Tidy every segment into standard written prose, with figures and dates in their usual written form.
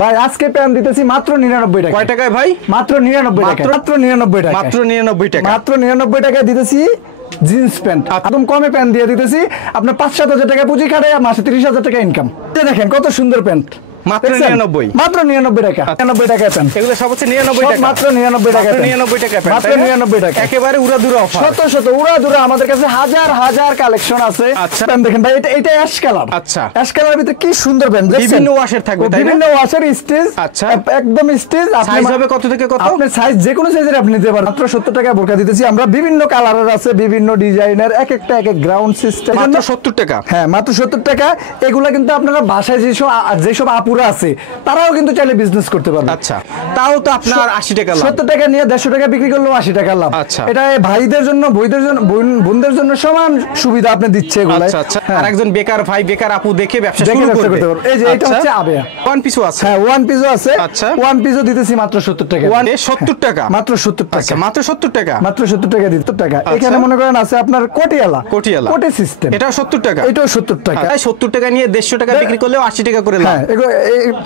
ভাই আজকে প্যান্ট দিতেছি মাত্র 99 টাকা। কয় টাকায় ভাই? মাত্র 99 টাকা। মাত্র 99 টাকা। মাত্র 99 টাকা। মাত্র 99 টাকা দিতেছি জিন্স প্যান্ট। একদম কমে প্যান্ট দিয়ে দিতেছি আপনার 5-7 হাজার টাকা পুঁজি খাটে মাসে 30,000 টাকা ইনকাম। দেখেন কত সুন্দর প্যান্ট। মাত্র 99। মাত্র 99 টাকা। 99 টাকা প্যান্ট। এগুলো সব হচ্ছে 99 টাকা। মাত্র 99 টাকা। 99 টাকা প্যান্ট। মাত্র 99 টাকা। একেবারে উড়াদুরা অফার। শত উড়াদুরা আমাদের কাছে হাজার হাজার কালেকশন আছে। আচ্ছা প্যান্ট দেখেন ভাই, এটা অ্যাশ কালার। আচ্ছা অ্যাশ কালারের ভিতরে কি সুন্দর প্যান্ট দেখছেন? বিভিন্ন ওয়াশের থাকবে তাই না? বিভিন্ন ওয়াশের স্টেজ। আচ্ছা একদম স্টেজ। সাইজ হবে কত থেকে কত? আপনি সাইজ যে কোনো সাইজের আপনি নিতে পারেন। মাত্র 70 টাকা বোরকা দিতেছি আমরা। বিভিন্ন কালারের আছে, বিভিন্ন ডিজাইনের, এক একটা এক এক গ্রাউন্ড সিস্টেম। মাত্র 70 টাকা। হ্যাঁ মাত্র 70 টাকা। এগুলা কিন্তু আপনারা বাসায় যেসব আপুরা আছে তারাও কিন্তু চাইলে বিজনেস করতে পারবে। আচ্ছা তাও তো আপনার 80 টাকা লাভ। 70 টাকা নিয়ে 150 টাকা বিক্রি করলেও 80 টাকা লাভ। আচ্ছা এটা ভাইদের জন্য, বইদের জন্য, বোনদের জন্য সমান সুবিধা আপনি দিচ্ছে এগুলা। আচ্ছা আচ্ছা। আর একজন বেকার ভাই বেকার আপু দেখে ব্যবসা শুরু করবে। এই যে এটা হচ্ছে আবেয়া। ওয়ান পিসও আছে। হ্যাঁ ওয়ান পিসও আছে। আচ্ছা ওয়ান পিসও দিতেছি মাত্র 70 টাকা। 70 টাকা। মাত্র 70 টাকা। আচ্ছা মাত্র 70 টাকা। মাত্র 70 টাকা 70 টাকা। এখানে মনে করেন আছে আপনার কোটিয়ালা কোটি সিস্টেম। এটাও 70 টাকা। এটাও 70 টাকা। 70 টাকা নিয়ে 150 টাকা বিক্রি করলেও 80 টাকা করে লাভ। হ্যাঁ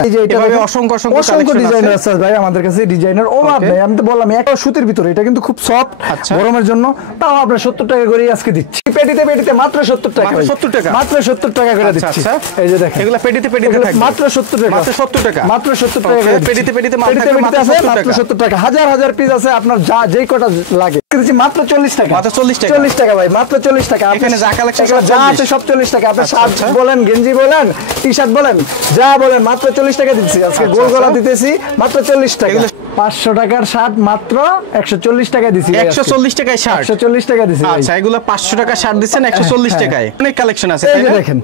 এই যে এটা অসংখ্য ডিজাইনার আছে ভাই আমাদের কাছে। ডিজাইনার অভাব নাই। আমি তো বললাম একটা সুতির ভিতরে, এটা কিন্তু খুব সফট গরমের জন্য। তাও আমরা 70 টাকা করে আজকে দিচ্ছি। পেটিতে মাত্র 70 টাকা। মাত্র 70 টাকা। মাত্র 70 টাকা করে দিচ্ছি। এই যে দেখেন এগুলা পেটিতে থাকবে মাত্র 70 টাকা। মাত্র 70 টাকা। মাত্র 70 টাকা করে পেটিতে মাল থাকবে মাত্র 70 টাকা। হাজার হাজার পিস আছে, আপনার যা যেই কটা লাগে দিচ্ছি মাত্র 40 টাকা। মাত্র 40 টাকা। 40 টাকা ভাই, মাত্র 40 টাকা। এখানে যা কালেকশন যা আছে সব 40 টাকা। আপনি শার্ট বলেন, গেঞ্জি বলেন, টি-শার্ট বলেন, যা বলেন মাত্র 40 টাকা দিচ্ছি আজকে। গোল গলা দিতেছি মাত্র 40 টাকা। 500 টাকার শার্ট মাত্র 140 টাকা দিছি। 140 টাকায় শার্ট 140 টাকা দিছি। আচ্ছা এগুলো 500 টাকা শার্ট দিচ্ছেন 140 টাকায়। অনেক কালেকশন আছে তাই না? দেখেন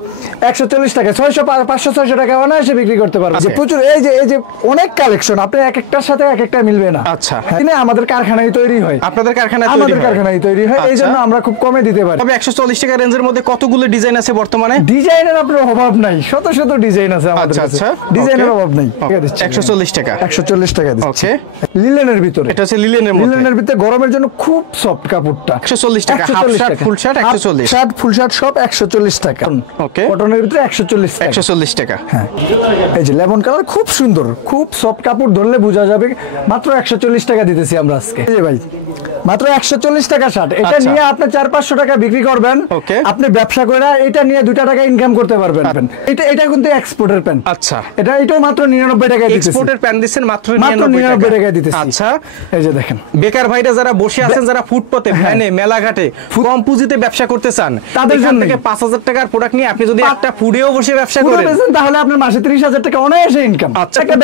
140 টাকা 600 500 600 টাকা অনায়াসে বিক্রি করতে পারবেন। যে প্রচুর এই যে অনেক কালেকশন, আপনি এক একটার সাথে এক একটা মিলবে না। আচ্ছা এখানে আমাদের কারখানায় তৈরি হয়। আপনাদের কারখানায় তৈরি হয়? আমাদের কারখানায় তৈরি হয়। এইজন্য আমরা খুব কমে দিতে পারি। তবে 140 টাকা রেঞ্জের মধ্যে কতগুলো ডিজাইন আছে বর্তমানে? ডিজাইনের আপনার অভাব নাই, শত শত ডিজাইন আছে আমাদের কাছে। আচ্ছা ডিজাইনের অভাব নাই। 140 টাকা 140 টাকা দিচ্ছি। ওকে লিলেনের ভিতরে, এটা হচ্ছে লিলেনের মধ্যে। লিলেনের ভিতরে গরমের জন্য খুব সফট কাপড়টা। 140 টাকা। Half shirt full shirt 140। Shirt full shirt সব 140 টাকা। ওকে কটনের ভিতরে 140 টাকা। 140 টাকা। হ্যাঁ এই যে লেমন কালার খুব সুন্দর, খুব সফট কাপড়, ধরলে বোঝা যাবে। মাত্র 140 টাকা দিতেছি আমরা আজকে। এই যে ভাই মাত্র 140 টাকা শার্ট। এটা নিয়ে আপনি 400-500 টাকা বিক্রি করবেন। আপনি ব্যবসা করে এটা নিয়ে 2 টাকা ইনকাম করতে পারবেন। এটা কিন্তু এক্সপোর্টের প্যান্ট। আচ্ছা এটাও মাত্র 99 টাকা দিতেছি। এক্সপোর্টের প্যান্ট দিচ্ছেন মাত্র 99 টাকা দিতেছি। আচ্ছা এই যে দেখেন বেকার ভাইরা যারা বসে আছেন, যারা ফুটপাতে ভ্যানে মেলাঘাটে কম পুঁজিতে ব্যবসা করতে চান, তাদের জন্য থেকে 5000 টাকার প্রোডাক্ট নিয়ে আপনি যদি একটা ফুডেও বসে ব্যবসা করেন তাহলে আপনার মাসে 30,000 টাকা অনায়াসে ইনকাম। একটা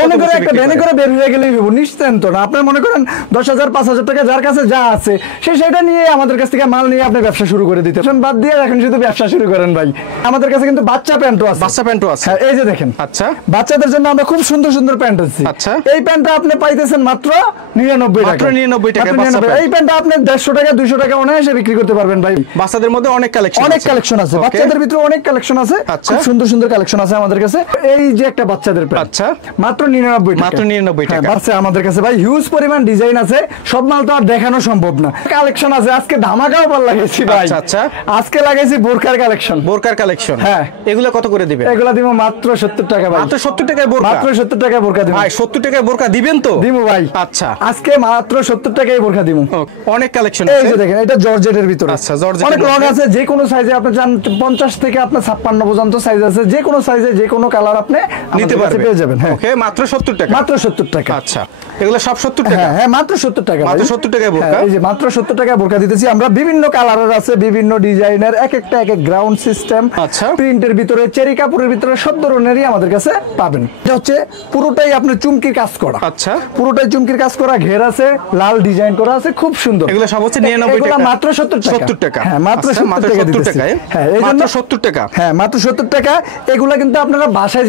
ভ্যানে করে বের হয়ে গেলেই হবে, নিশ্চিন্ত না। আপনি মনে করেন 10,000 5,000 টাকা যার কাছে যা আছে সেটা নিয়ে আমাদের কাছ থেকে মাল নিয়ে আপনি ব্যবসা শুরু করে দিতে বাদ দিয়ে এখন শুধু ব্যবসা শুরু করেন ভাই। আমাদের কাছে কিন্তু বাচ্চা প্যান্টও আছে। বাচ্চা প্যান্টও আছে। হ্যাঁ এই যে দেখেন। আচ্ছা বাচ্চাদের জন্য আমরা খুব সুন্দর সুন্দর প্যান্ট আছে। আচ্ছা এই প্যান্টটা আপনি পাইতেছেন মাত্র 99 টাকা। মাত্র 99 টাকা। এই প্যান্টটা আপনি 150 টাকা 200 টাকা অনায়াসে বিক্রি করতে পারবেন ভাই। বাচ্চাদের মধ্যে অনেক কালেকশন আছে। বাচ্চাদের ভিতরে অনেক কালেকশন আছে। খুব সুন্দর সুন্দর কালেকশন আছে আমাদের কাছে। এই যে একটা বাচ্চাদের প্যান্ট। আচ্ছা মাত্র 99 টাকা। মাত্র 99 টাকা। আছে আমাদের কাছে ভাই হিউজ পরিমাণ ডিজাইন আছে। সব মাল তো আর দেখানো সম্ভব না। কালেকশন আছে আজকে ধামাকা অফার লাগাইছি ভাই। আচ্ছা আজকে লাগাইছি বোরকার কালেকশন। হ্যাঁ এগুলো কত করে দিবেন? এগুলো দিব মাত্র 70 টাকা ভাই। মাত্র 70 টাকায় বোরকা। মাত্র 70 টাকায় বোরকা দিব ভাই। 70 টাকায় বোরকা দিবেন তো? দিব ভাই। আচ্ছা আজকে মাত্র 70 টাকায় বোরকা দিব। অনেক কালেকশন আছে। এই যে দেখেন এটা জর্জেটের ভিতরে। আচ্ছা জর্জেট অনেক রং আছে, যে কোনো সাইজে আপনি চান 50 থেকে আপনার 56 পর্যন্ত সাইজ আছে। যে কোনো সাইজে যে কোনো কালার আপনি নিতে পারবেন, পেয়ে যাবেন। হ্যাঁ ওকে মাত্র 70 টাকা। মাত্র 70 টাকা। আচ্ছা এগুলো সব 70 টাকা? হ্যাঁ মাত্র 70 টাকা। মাত্র 70 টাকায় বোরকা। এই যে মাত্র 70 টাকায় বোরকা দিতেছি আমরা। বিভিন্ন কালারের আছে, বিভিন্ন ডিজাইনের, এক একটা এক এক গ্রাউন্ড সিস্টেম। আচ্ছা প্রিন্টের ভিতরে, চেরি কাপড়ের ভিতরে সব ধরনেরই আমাদের কাছে পাবেন। এটা হচ্ছে পুরোটাই আপনার চুমকির কাজ করা। আচ্ছা পুরোটাই চুমকির কাজ করা, ঘের আছে, লাল ডিজাইন করা আছে, খুব সুন্দর। এগুলো সব হচ্ছে 99 টাকা। মাত্র 70 টাকা। হ্যাঁ মাত্র 70 টাকা। হ্যাঁ এই জন্য 70 টাকা। হ্যাঁ মাত্র 70 টাকা। এগুলা কিন্তু আপনারা বাসায়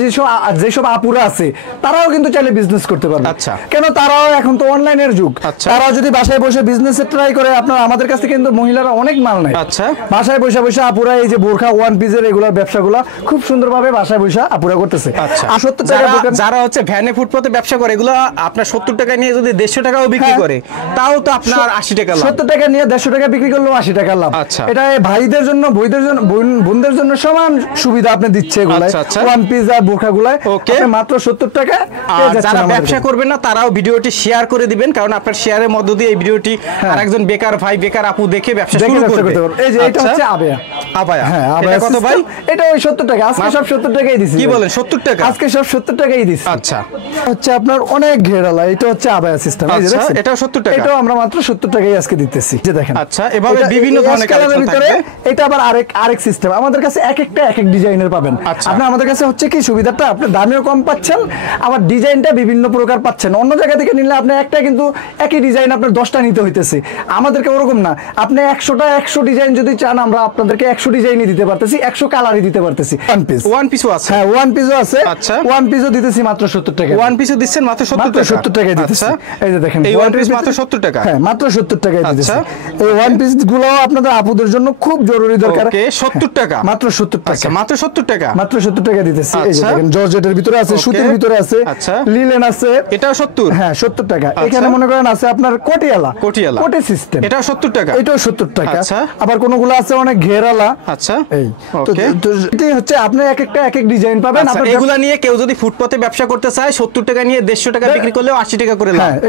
যেসব আপুরা আছে তারাও কিন্তু চাইলে বিজনেস করতে পারবে। আচ্ছা কেন তারাও এখন তো অনলাইনের যুগ। তারাও যদি বাসায় বসে বিজনেস বিজনেস ট্রাই করে আপনার আমাদের কাছে কিন্তু মহিলারা অনেক মাল নেয়। আচ্ছা। বাসায় বসে বসে আপুরা এই যে বোরখা ওয়ান পিসের এগুলা ব্যবসাগুলো খুব সুন্দরভাবে বাসায় বসে আপুরা করতেছে। আচ্ছা। আর 70 টাকা দোকান যারা হচ্ছে ভ্যানে ফুটপাতে ব্যবসা করে এগুলো আপনার 70 টাকা নিয়ে যদি 150 টাকাও বিক্রি হ্যাঁ। করে তাও তো আপনার 80 টাকা লাভ। 70 টাকা নিয়ে 150 টাকা বিক্রি করলেও 80 টাকা লাভ। আচ্ছা। এটা ভাইদের জন্য বইদের জন্য বোনদের জন্য সমান সুবিধা আপনি দিচ্ছে এগুলাই। আচ্ছা, আচ্ছা। ওয়ান পিস আর বোরখাগুলাই ওকে। আপনি মাত্র 70 টাকা আর যারা ব্যবসা করবেন না তারাও ভিডিওটি শেয়ার করে দিবেন, কারণ আপনার শেয়ারের মধ্য দিয়ে এই ভিডিওটি আরেকজন বেকার ভাই বেকার আপু দেখে ব্যবসা শুরু করবে। এই যে এটা আচ্ছা। হচ্ছে আবায়া। আবায়া। হ্যাঁ, এটা আবায়া কত ভাই? এটা ওই 70 টাকা। আজকে সব 70 টাকাই দিছি। কি বলেন 70 টাকা? আজকে সব 70 টাকাই দিছি। আচ্ছা। হচ্ছে আপনার অনেক ঘেরালা। এটা হচ্ছে আবায়া সিস্টেম। এই যে আচ্ছা, দেখছেন? এটাও 70 টাকা? এটাও আমরা মাত্র 70 টাকাই আজকে দিতেছি। যে দেখেন। আচ্ছা, এভাবে এটা- বিভিন্ন এই ধরনের কালারের কালেকশন ভিতরে থাকবে। এটা আবার আরেক সিস্টেম। আমাদের কাছে এক একটা এক এক ডিজাইনের পাবেন। আচ্ছা। আপনি আমাদের কাছে হচ্ছে কি সুবিধাটা আপনি দামেও কম পাচ্ছেন, আবার ডিজাইনটা বিভিন্ন প্রকার পাচ্ছেন। অন্য জায়গা থেকে নিলে আপনি একটা কিন্তু একই ডিজাইন আপনার 10টা নিতে হইতেছে। আমাদেরকে ওরকম না, আপনি 100টা 100 ডিজাইন যদি চান আমরা আপনাদেরকে 100 ডিজাইনই দিতে পারতেছি, 100 কালারই দিতে পারতেছি। ওয়ান পিস ওয়ান পিসও আছে? হ্যাঁ, ওয়ান পিসও আছে। আচ্ছা। ওয়ান পিসও দিতেছি মাত্র 70 টাকা। ওয়ান পিসও দিচ্ছেন মাত্র 70 মাত্র টাকা? 70 টাকায় দিতেছি। আচ্ছা। এই যে দেখেন এই ওয়ান পিস মাত্র 70 টাকা? হ্যাঁ, মাত্র 70 টাকায় দিতেছি। আচ্ছা। এই ওয়ান পিস গুলো আপনাদের আপুদের জন্য খুব জরুরি দরকার। ওকে, 70 টাকা? মাত্র 70 টাকা। আচ্ছা, মাত্র 70 টাকা? মাত্র 70 টাকা দিতেছি। এই যে আচ্ছা। দেখেন জর্জেটের ভিতরে আছে, ওকে। সুতির ভিতরে আছে, আচ্ছা। লিলেন আছে। এটাও 70? হ্যাঁ, 70 টাকা। আচ্ছা। এখানে মনে করেন আছে আপনার কোটিয়ালা। কোটিয়ালা? কোটি সিস্টেম। এটাও 70 টাকা? এটাও 70 টাকা। আচ্ছা। আবার কোনগুলো আছে অনেক ঘেরালা। আচ্ছা। এই তো ওকে। এটাই হচ্ছে আপনি এক একটা এক এক ডিজাইন পাবেন। আচ্ছা, আপনার এগুলা নিয়ে কেউ যদি ফুটপাতে ব্যবসা করতে চায় 70 টাকা নিয়ে 150 টাকা বিক্রি করলেও 80 টাকা করে লাভ। হ্যাঁ,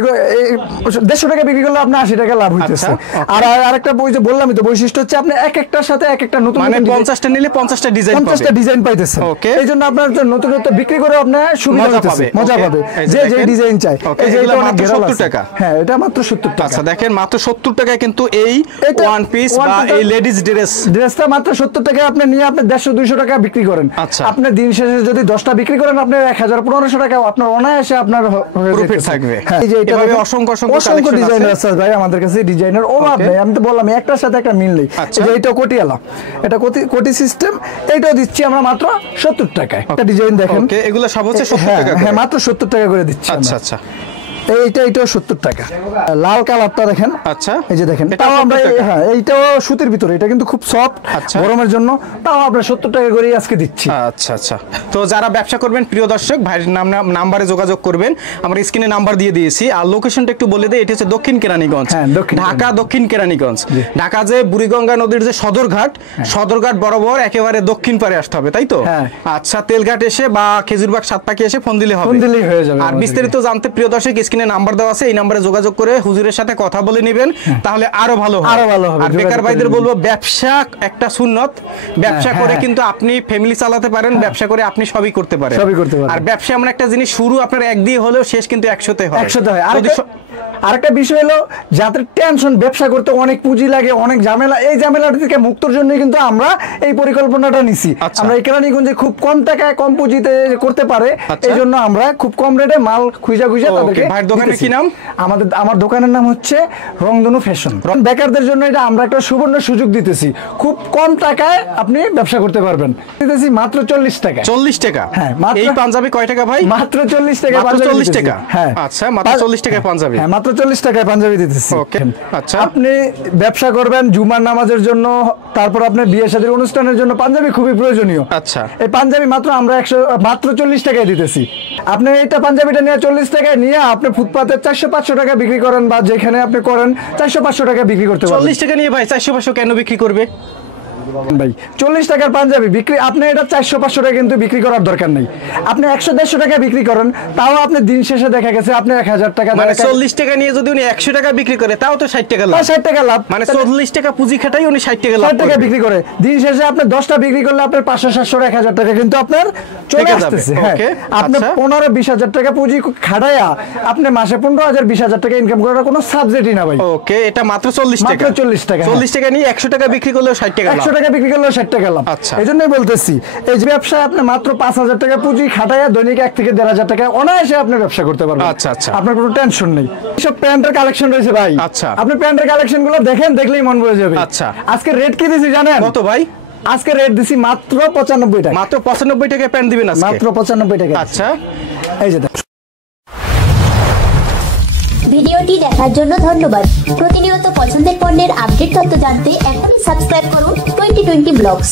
150 টাকা বিক্রি করলে আপনি 80 টাকা লাভ হইতেছে। আচ্ছা, ওকে। আর আরেকটা বই যে বললামই তো বৈশিষ্ট্য হচ্ছে আপনি এক একটার সাথে এক একটা নতুন মানে নতুন ডিজাইন- 50টা নিলে 50টা ডিজাইন 50টা ডিজাইন পাইতেছেন। ওকে। এই জন্য আপনার যে নতুনত্ব বিক্রি করে আপনার সুবিধা মজা হইতেছে, পাবে। মজা ওকে। পাবে। এই যে যে যে দেখেন। ডিজাইন চাই। ওকে, এই যে এগুলা এটা অনেক মাত্র ঘেরাল 70 আছে। টাকা? হ্যাঁ, এটা মাত্র 70 টাকা। আচ্ছা, দেখেন মাত্র 70 টাকায় কিন্তু এই এটা ওয়ান পিস one বা piece এই লেডিস ড্রেস ড্রেসটা মাত্র 70 টাকা আপনি নিয়ে আপনি 150-200 টাকা বিক্রি করেন। আচ্ছা। আপনি দিন শেষে যদি 10টা বিক্রি করেন আপনার 1000-1500 টাকা আপনার অনায়াসে আপনার হয়ে Profit যেতেছে। থাকবে। হ্যাঁ, এই যে এটা এভাবে দেখেন, অসংখ্য অসংখ্য collection ডিজাইনার আছে। আছে ভাই আমাদের কাছে, ডিজাইনার অভাব Okay. নেই। আমি তো বললাম একটার সাথে একটা মিল নেই। আচ্ছা। এই যে এটা কোটিয়ালা, এটা কোটি সিস্টেম, এইটাও দিচ্ছি আমরা মাত্র 70 টাকায়। একটা ডিজাইন দেখেন। ওকে, এগুলো সব হচ্ছে 70 হ্যাঁ, টাকা হ্যাঁ, করে? মাত্র 70 টাকা করে দিচ্ছি আচ্ছা, আমরা। আচ্ছা। এইটাও 70 টাকা। লাল কালারটা দেখেন। আচ্ছা। এই যে দেখেন, এটাও তাও আমরা 70 টাকা? হ্যাঁ, এইটাও সুতির ভিতরে, এটা কিন্তু খুব সফট আচ্ছা। গরমের জন্য, তাও আমরা 70 টাকা করে আজকে দিচ্ছি। আচ্ছা, আচ্ছা। তো যারা ব্যবসা করবেন প্রিয় দর্শক ভাইয়ের নাম্বারে যোগাযোগ করবেন। আমরা স্ক্রিনে নাম্বার দিয়ে দিয়েছি। আর লোকেশনটা একটু বলে দেই, এটা হচ্ছে দক্ষিণ কেরানীগঞ্জ। হ্যাঁ, দক্ষিণ ঢাকা দক্ষিণ কেরানীগঞ্জ। ঢাকা যে বুড়িগঙ্গা নদীর যে সদরঘাট, সদরঘাট বরাবর একেবারে দক্ষিণ পারে আসতে হবে, তাই তো? হ্যাঁ। আচ্ছা, তেলঘাট এসে বা খেজুরবাগ সাতপাকি এসে ফোন দিলে হবে। ফোন দিলেই হয়ে যাবে আর আমাদেরকে। বিস্তারিত জানতে প্রিয় দর্শক স্ক্রিনে নাম্বার দেওয়া আছে, এই নাম্বারে যোগাযোগ করে হুজুরের সাথে কথা বলে নেবেন, তাহলে আরো ভালো হয়। আরো ভালো হবে। আর বেকার যোগাযোগ ভাইদের করে বলবো ব্যবসা একটা সুন্নত। ব্যবসা হ্যাঁ, করে হ্যাঁ। কিন্তু আপনি ফ্যামিলি চালাতে পারেন, ব্যবসা করে আপনি সবই করতে পারেন। সবই করতে পারেন। আর ব্যবসা এমন একটা জিনিস, শুরু আপনার এক দিয়ে হলেও শেষ কিন্তু 100তে হয়। 100তে হয়। যদি আরেকটা বিষয় হলো যাদের টেনশন, ব্যবসা করতে অনেক পুঁজি লাগে, অনেক ঝামেলা, এই ঝামেলাটা থেকে মুক্তর জন্য কিন্তু আমরা এই পরিকল্পনাটা নিছি। আচ্ছা। আমরা এই কেরানীগঞ্জে খুব কম টাকায় কম পুঁজিতে করতে পারে, আচ্ছা। এই জন্য আমরা খুব কম রেটে মাল খুঁজা ওকে, তাদেরকে ভাইয়ের দোকানের দিতেছি। কি নাম? আমার দোকানের নাম হচ্ছে রংধনু ফ্যাশন। বেকারদের জন্য এটা আমরা একটা সুবর্ণ সুযোগ দিতেছি, খুব কম টাকায় আপনি ব্যবসা করতে পারবেন। দিতেছি মাত্র 40 টাকা। 40 টাকা? হ্যাঁ, মাত্র- এই পাঞ্জাবি কয় টাকা ভাই? মাত্র 40 টাকা। মাত্র 40 টাকা? হ্যাঁ, আচ্ছা, মাত্র 40 টাকায় পাঞ্জাবি। হ্যাঁ, মাত্র 40 টাকায় পাঞ্জাবি দিতেছি। ওকে, আচ্ছা। আপনি ব্যবসা করবেন জুমার নামাজের জন্য, তারপর আপনি বিয়ে শাদীর অনুষ্ঠানের জন্য পাঞ্জাবি খুবই প্রয়োজনীয়। আচ্ছা। এই পাঞ্জাবি মাত্র আমরা মাত্র 40 টাকায় দিতেছি। আপনি এইটা পাঞ্জাবিটা নিয়ে 40 টাকায় নিয়ে আপনি ফুটপাতে 400-500 টাকা বিক্রি করেন, বা যেখানে আপনি করেন 400-500 টাকা বিক্রি করতে পারবেন। 40 টাকা নিয়ে ভাই 400-500 কেন বিক্রি করবে ভাই? 40 টাকার পাঞ্জাবি বিক্রি, আপনি এটা 400-500 টাকা কিন্তু বিক্রি করার দরকার নেই। আপনি 100-150 টাকা বিক্রি করেন, তাও আপনি দিন শেষে দেখা গেছে আপনি 1000 টাকা, মানে 40 টাকা নিয়ে যদি উনি 100 টাকা বিক্রি করে তাও তো 60 টাকা লাভ। 60 টাকা লাভ। মানে 40 টাকা পুঁজি খাটাই উনি 60 টাকা লাভ 60 টাকা করবে। বিক্রি করে, দিন শেষে আপনি 10টা বিক্রি করলে আপনার 500-700-1000 টাকা কিন্তু আপনার চলে থেকে যাবে। আসতেছে। হ্যাঁ, ওকে, আপনি আচ্ছা। 15-20 হাজার টাকা পুঁজি খাটাইয়া আপনি মাসে 15,000-20,000 টাকা ইনকাম করার কোনো সাবজেক্টই না ভাই। ওকে, এটা মাত্র 40 টাকা। মাত্র 40 টাকা, হ্যাঁ। 40 টাকা নিয়ে 100 টাকা বিক্রি করলেও 60 টাকা লাভ। 100 টাকা বিক্রি করলে 60 টাকা লাভ। আচ্ছা। এই জন্যই বলতেছি, এই যে ব্যবসায় আপনি মাত্র 5,000 টাকা পুঁজি খাটাইয়া দৈনিক 1 থেকে 1,500 টাকা অনায়াসে আপনি ব্যবসা করতে পারবেন। আচ্ছা, আচ্ছা। আপনার কোনো টেনশন নেই। সব প্যান্টের কালেকশন রয়েছে ভাই। আচ্ছা। আপনি প্যান্টের কালেকশন গুলো দেখেন, দেখলেই মন ভরে যাবে। আচ্ছা। আজকে রেট কি দিছি জানেন? কত ভাই? আজকে রেট দিছি মাত্র 95 টাকা। মাত্র 95 টাকায় প্যান্ট দিবেন আজকে? মাত্র 95 টাকা। আচ্ছা। এই যে দেখুন। ভিডিওটি দেখার জন্য ধন্যবাদ। প্রতিনিয়ত পছন্দের পণ্যের আপডেট তথ্য জানতে এখনই সাবস্ক্রাইব করুন 2020 ব্লগস।